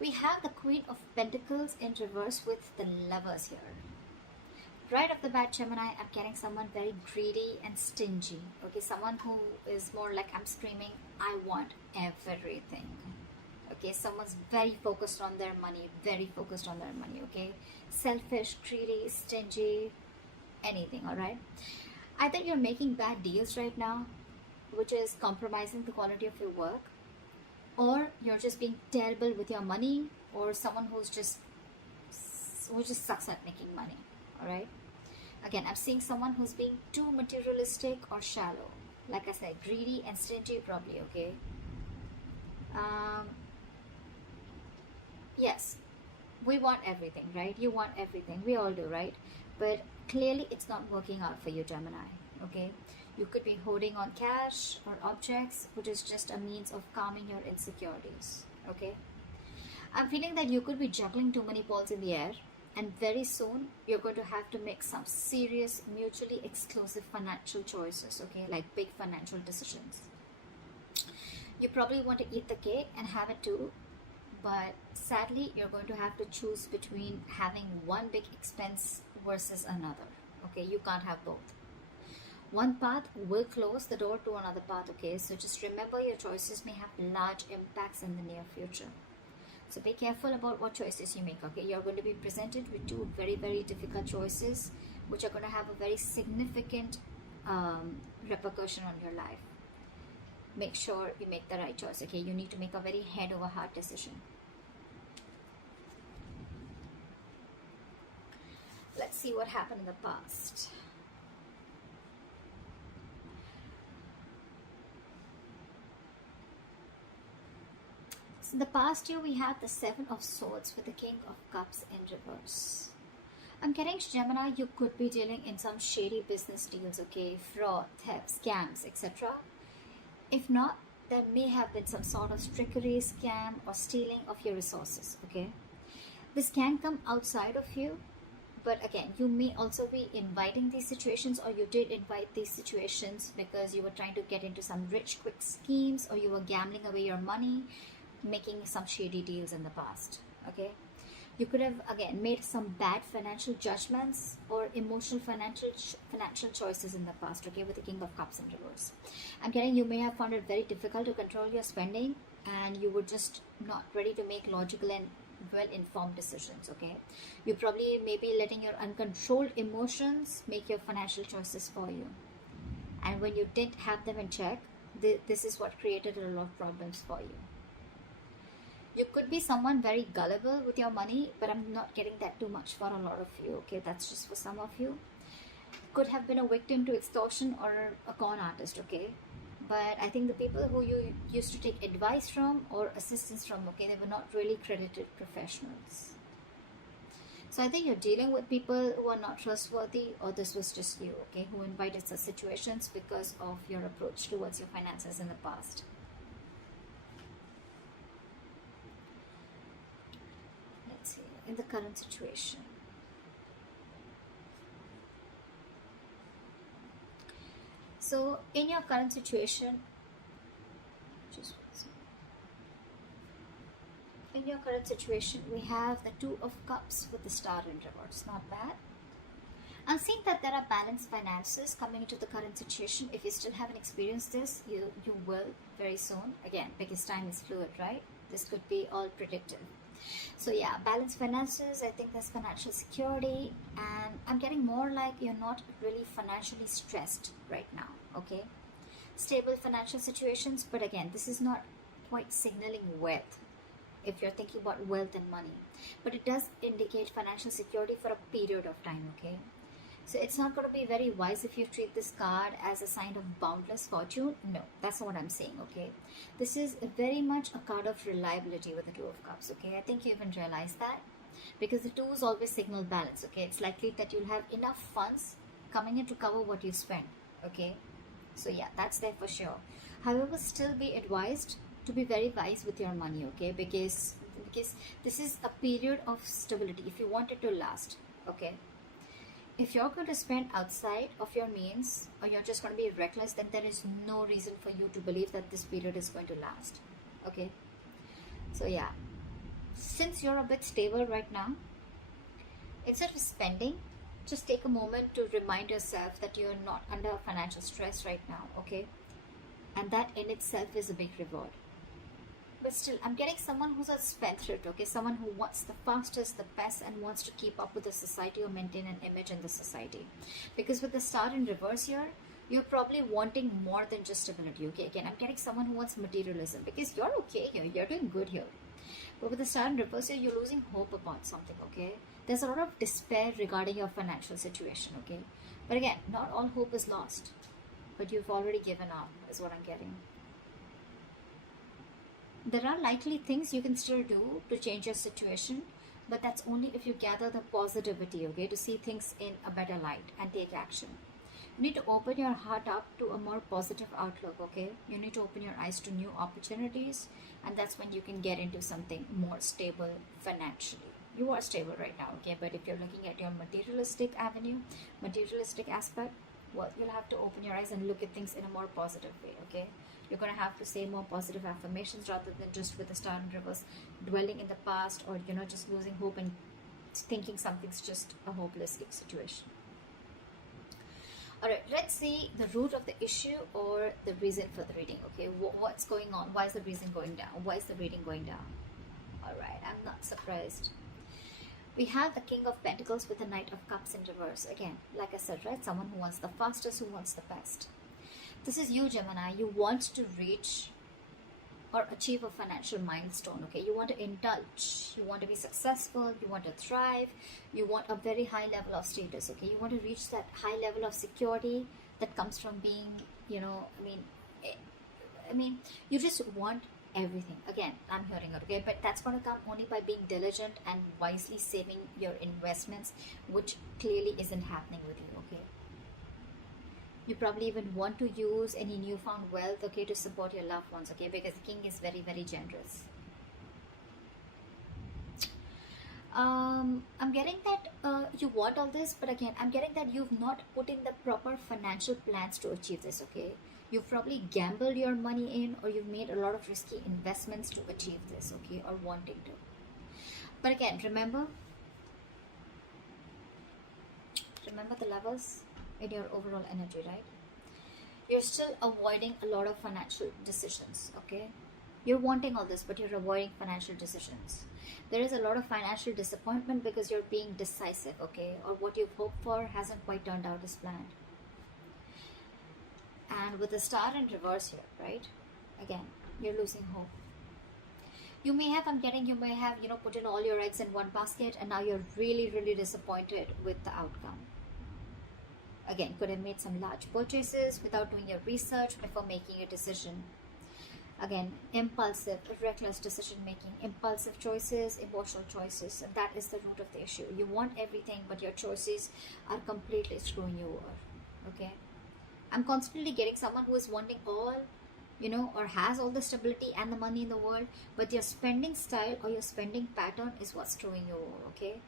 We have the Queen of Pentacles in reverse with the Lovers here. Right off the bat, Gemini, I'm getting someone very greedy and stingy. Okay, someone who is more like, I'm screaming, I want everything. Okay, someone's very focused on their money, okay? Selfish, greedy, stingy, anything, all right? Either you're making bad deals right now, which is compromising the quality of your work, or you're just being terrible with your money, or someone who just sucks at making money, all right? Again, I'm seeing someone who's being too materialistic or shallow. Like I said, greedy and stingy probably, okay? Yes, we want everything, right? You want everything. We all do, right? But clearly it's not working out for you, Gemini, okay? You could be holding on cash or objects, which is just a means of calming your insecurities, okay? I'm feeling that you could be juggling too many balls in the air, and very soon you're going to have to make some serious, mutually exclusive financial choices, okay? Like big financial decisions. You probably want to eat the cake and have it too, but sadly you're going to have to choose between having one big expense versus another, okay? You can't have both. One path will close the door to another path, okay? So just remember, your choices may have large impacts in the near future. So be careful about what choices you make, okay? You're going to be presented with two very, very difficult choices, which are going to have a very significant repercussion on your life. Make sure you make the right choice, okay? You need to make a very head over heart decision. Let's see what happened in the past. In the past year, we have the Seven of Swords with the King of Cups in reverse. I'm getting, Gemini, you could be dealing in some shady business deals, okay? Fraud, theft, scams, etc. If not, there may have been some sort of trickery, scam, or stealing of your resources, okay? This can come outside of you, but again, you may also be inviting these situations, or you did invite these situations because you were trying to get into some rich, quick schemes, or you were gambling away your money, making some shady deals in the past, okay? You could have, again, made some bad financial judgments or emotional financial choices in the past, okay, with the King of Cups in reverse. I'm getting, you may have found it very difficult to control your spending, and you were just not ready to make logical and well-informed decisions, okay? You probably may be letting your uncontrolled emotions make your financial choices for you. And when you didn't have them in check, this is what created a lot of problems for you. You could be someone very gullible with your money, but I'm not getting that too much for a lot of you, okay? That's just for some of you. Could have been a victim to extortion or a con artist, okay? But I think the people who you used to take advice from or assistance from, okay, they were not really credited professionals. So I think you're dealing with people who are not trustworthy, or this was just you, okay, who invited such situations because of your approach towards your finances in the past. In the current situation, so in your current situation, we have the Two of Cups with the Star in reverse. Not bad. I'm seeing that there are balanced finances coming into the current situation. If you still haven't experienced this, you will very soon. Again, because time is fluid, right? This could be all predictive. So yeah, balanced finances, I think there's financial security, and I'm getting more like you're not really financially stressed right now, okay? Stable financial situations, but again, this is not quite signaling wealth if you're thinking about wealth and money, but it does indicate financial security for a period of time, okay? So it's not going to be very wise if you treat this card as a sign of boundless fortune. No, that's not what I'm saying, okay? This is very much a card of reliability with the Two of Cups, okay? I think you even realize that, because the twos always signal balance, okay? It's likely that you'll have enough funds coming in to cover what you spend, okay? So yeah, that's there for sure. However, still be advised to be very wise with your money, okay? Because this is a period of stability if you want it to last, okay? If you're going to spend outside of your means, or you're just going to be reckless, then there is no reason for you to believe that this period is going to last, okay? So yeah, Since you're a bit stable right now, instead of spending, just take a moment to remind yourself that you're not under financial stress right now, okay? And that in itself is a big reward. But still, I'm getting someone who's a spendthrift, okay? Someone who wants the fastest, the best, and wants to keep up with the society or maintain an image in the society. Because with the star in reverse here, you're probably wanting more than just stability, okay? Again, I'm getting someone who wants materialism, because you're okay here, you're doing good here. But with the star in reverse here, you're losing hope about something, okay? There's a lot of despair regarding your financial situation, okay? But again, not all hope is lost. But you've already given up, is what I'm getting. There are likely things you can still do to change your situation, but that's only if you gather the positivity, okay, to see things in a better light and take action. You need to open your heart up to a more positive outlook, okay? You need to open your eyes to new opportunities, and that's when you can get into something more stable financially. You are stable right now, okay? But if you're looking at your materialistic avenue, materialistic aspect, well, you'll have to open your eyes and look at things in a more positive way, okay? You're going to have to say more positive affirmations rather than just with the star in reverse dwelling in the past, or just losing hope and thinking something's just a hopeless situation. Alright, let's see the root of the issue or the reason for the reading, okay? What's going on? Why is the reason going down? Why is the reading going down? Alright, I'm not surprised. We have the King of Pentacles with the Knight of Cups in reverse. Again, like I said, right? Someone who wants the fastest, who wants the best. This is you, Gemini. You want to reach or achieve a financial milestone, okay? You want to indulge. You want to be successful. You want to thrive. You want a very high level of status, okay? You want to reach that high level of security that comes from being, you just want everything. Again, I'm hearing it, okay? But that's going to come only by being diligent and wisely saving your investments, which clearly isn't happening with you, okay? You probably even want to use any newfound wealth, okay, to support your loved ones, okay? Because the king is very, very generous. I'm getting that you want all this, but again, I'm getting that you've not put in the proper financial plans to achieve this, okay? You've probably gambled your money in, or you've made a lot of risky investments to achieve this, okay, or wanting to. But again, remember the levels in your overall energy, right? You're still avoiding a lot of financial decisions, okay? You're wanting all this, but you're avoiding financial decisions. There is a lot of financial disappointment because you're being decisive, okay? Or what you've hoped for hasn't quite turned out as planned. And with the star in reverse here, right? Again, you're losing hope. You may have, put in all your eggs in one basket, and now you're really, really disappointed with the outcome. Again, could have made some large purchases without doing your research before making a decision. Again, impulsive, reckless decision making, impulsive choices, emotional choices, and that is the root of the issue. You want everything, but your choices are completely screwing you over, okay? I'm constantly getting someone who is wanting all, or has all the stability and the money in the world, but your spending style or your spending pattern is what's screwing you over, okay?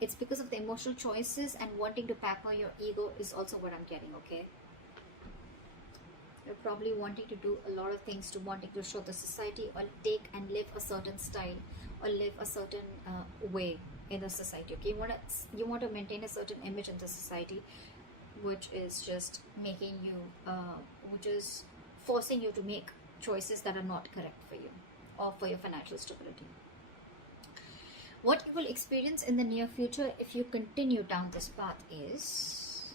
It's because of the emotional choices and wanting to pamper your ego is also what I'm getting, okay? You're probably wanting to do a lot of things, wanting to show the society or take and live a certain style or live a certain way in the society, okay? You want to maintain a certain image in the society, which is just making you, which is forcing you to make choices that are not correct for you or for your financial stability. What you will experience in the near future if you continue down this path is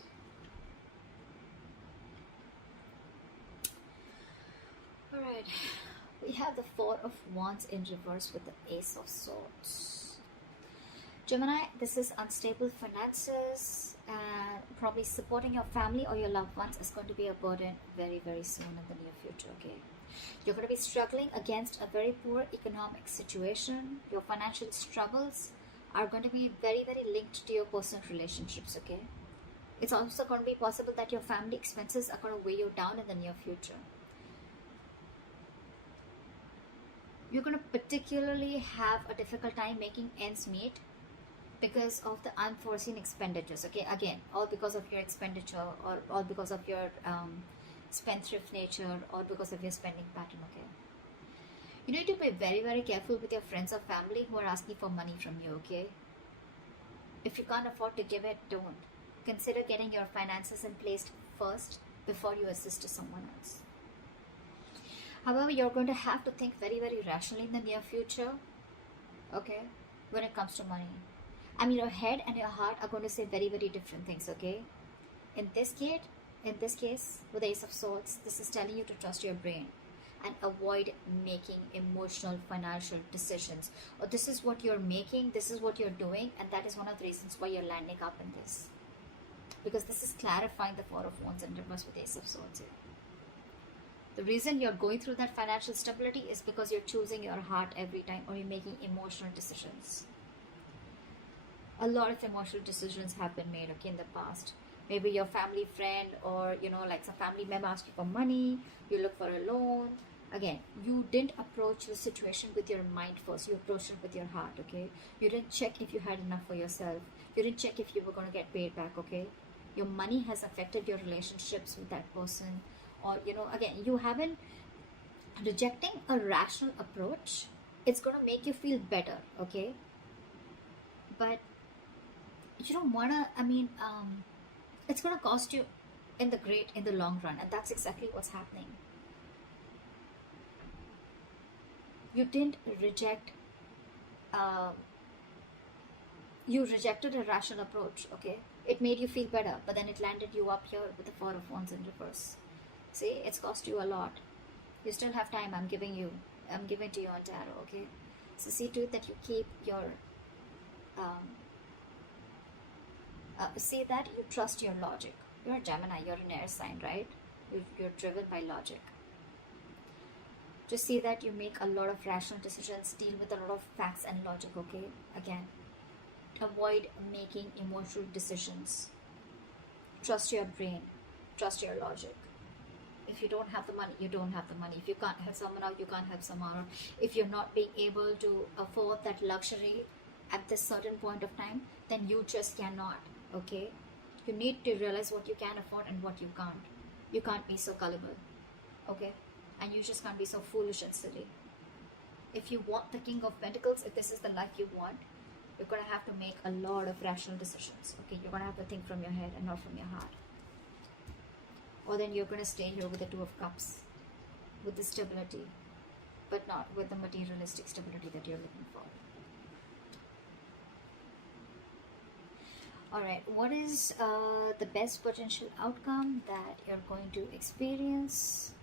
alright, we have the Four of Wands in reverse with the Ace of Swords. Gemini, this is unstable finances, and probably supporting your family or your loved ones is going to be a burden very, very soon in the near future, okay? You're going to be struggling against a very poor economic situation. Your financial struggles are going to be very, very linked to your personal relationships, okay? It's also going to be possible that your family expenses are going to weigh you down in the near future. You're going to particularly have a difficult time making ends meet because of the unforeseen expenditures, okay? Again, all because of your expenditure or all because of your spendthrift nature or because of your spending pattern, okay? You need to be very, very careful with your friends or family who are asking for money from you, okay? If you can't afford to give it, don't. Consider getting your finances in place first before you assist to someone else. However, you're going to have to think very, very rationally in the near future, okay, when it comes to money. I mean, your head and your heart are going to say very, very different things, okay? In this case, with the Ace of Swords, this is telling you to trust your brain and avoid making emotional financial decisions. Or this is what you're making, this is what you're doing, and that is one of the reasons why you're landing up in this. Because this is clarifying the Four of Wands in reverse with Ace of Swords here. The reason you're going through that financial stability is because you're choosing your heart every time, or you're making emotional decisions. A lot of emotional decisions have been made, okay, in the past. Maybe your family friend, or like some family member asked you for money, you look for a loan. Again, you didn't approach the situation with your mind first, you approached it with your heart, okay? You didn't check if you had enough for yourself. You didn't check if you were going to get paid back, okay? Your money has affected your relationships with that person. Or, again, you haven't rejecting a rational approach. It's going to make you feel better, okay? But you don't want to, it's going to cost you in the long run. And that's exactly what's happening. You didn't reject, you rejected a rational approach, okay? It made you feel better, but then it landed you up here with the Four of Wands in reverse. See, it's cost you a lot. You still have time. I'm giving to you on tarot, okay? So see to it that you keep your see that you trust your logic. You're a Gemini, you're an air sign, right? You're driven by logic. Just see that you make a lot of rational decisions, deal with a lot of facts and logic, okay? Again, avoid making emotional decisions. Trust your brain, trust your logic. If you don't have the money, you don't have the money. If you can't help someone out, you can't help someone out. If you're not being able to afford that luxury at this certain point of time, then you just cannot, okay? You need to realize what you can afford and what you can't. You can't be so gullible, okay? And you just can't be so foolish and silly. If you want the King of Pentacles, if this is the life you want, you're going to have to make a lot of rational decisions, okay? You're going to have to think from your head and not from your heart. Or then you're going to stay here with the Two of Cups, with the stability, but not with the materialistic stability that you're looking for. Alright, what is the best potential outcome that you're going to experience?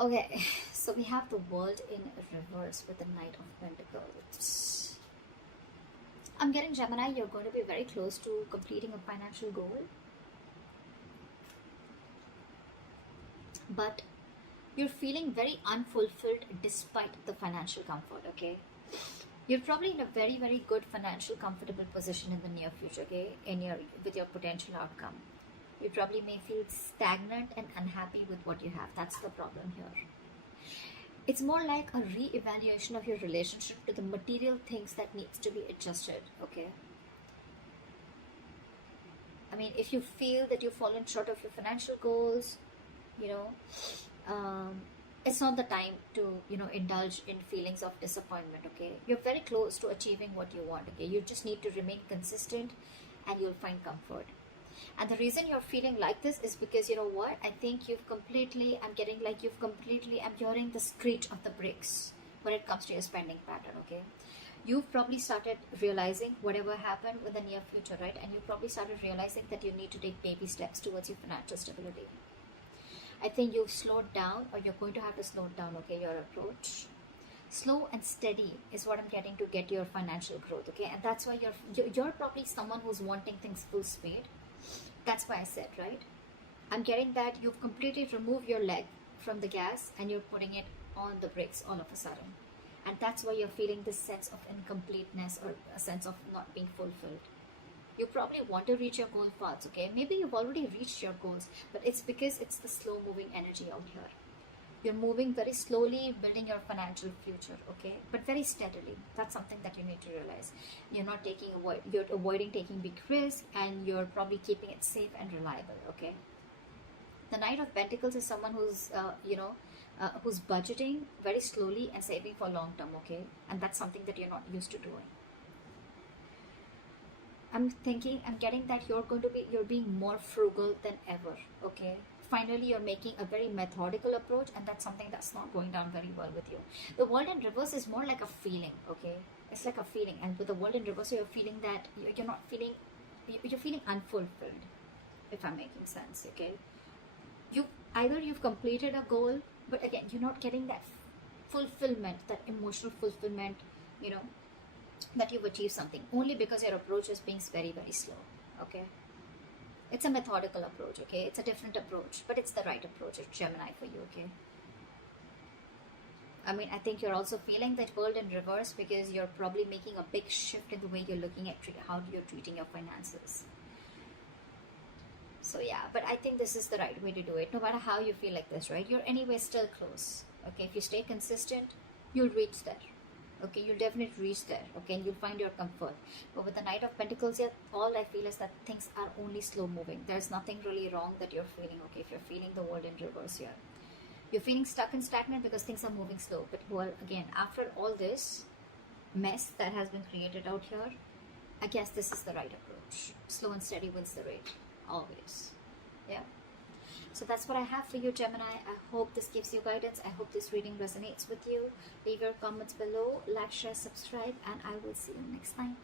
Okay, so we have the World in reverse with the Knight of Pentacles. I'm getting Gemini, you're going to be very close to completing a financial goal. But you're feeling very unfulfilled despite the financial comfort, okay? You're probably in a very, very good financial comfortable position in the near future, okay? With your potential outcome. You probably may feel stagnant and unhappy with what you have. That's the problem here. It's more like a re-evaluation of your relationship to the material things that needs to be adjusted, okay? I mean, if you feel that you've fallen short of your financial goals, it's not the time to, indulge in feelings of disappointment, okay? You're very close to achieving what you want, okay? You just need to remain consistent and you'll find comfort. And the reason you're feeling like this is because, you know what? I think I'm hearing the screech of the bricks when it comes to your spending pattern, okay? You've probably started realizing whatever happened in the near future, right? And you probably started realizing that you need to take baby steps towards your financial stability. I think you've slowed down, or you're going to have to slow down, okay, your approach. Slow and steady is what I'm getting to get your financial growth, okay? And that's why you're probably someone who's wanting things full speed. That's why I said, right? I'm getting that you've completely removed your leg from the gas and you're putting it on the brakes all of a sudden. And that's why you're feeling this sense of incompleteness or a sense of not being fulfilled. You probably want to reach your goal fast, okay? Maybe you've already reached your goals, but it's because it's the slow-moving energy out here. You're moving very slowly, building your financial future, okay? But very steadily. That's something that you need to realize. You're avoiding taking big risks, and you're probably keeping it safe and reliable, okay? The Knight of Pentacles is someone who's, who's budgeting very slowly and saving for long term, okay? And that's something that you're not used to doing. I'm getting that you're being more frugal than ever, okay? Finally, you're making a very methodical approach, and that's something that's not going down very well with you. The world in reverse is more like a feeling, okay? It's like a feeling, and with the world in reverse, you're feeling that you're feeling unfulfilled, if I'm making sense, okay? You've completed a goal, but again, you're not getting that fulfillment, that emotional fulfillment, you know, that you've achieved something, only because your approach is being very, very slow, okay? It's a methodical approach, okay? It's a different approach, but it's the right approach. It's Gemini for you, okay? I mean, I think you're also feeling that world in reverse because you're probably making a big shift in the way you're looking at how you're treating your finances. So yeah, but I think this is the right way to do it. No matter how you feel like this, right? You're anyway still close, okay? If you stay consistent, you'll reach there. Okay, you'll definitely reach there, okay, and you'll find your comfort. But with the Knight of Pentacles here, all I feel is that things are only slow moving. There's nothing really wrong that you're feeling, okay, if you're feeling the world in reverse here. You're feeling stuck and stagnant because things are moving slow. But well, again, after all this mess that has been created out here, I guess this is the right approach. Slow and steady wins the race, always. Yeah. So that's what I have for you, Gemini. I hope this gives you guidance. I hope this reading resonates with you. Leave your comments below, like, share, subscribe, and I will see you next time.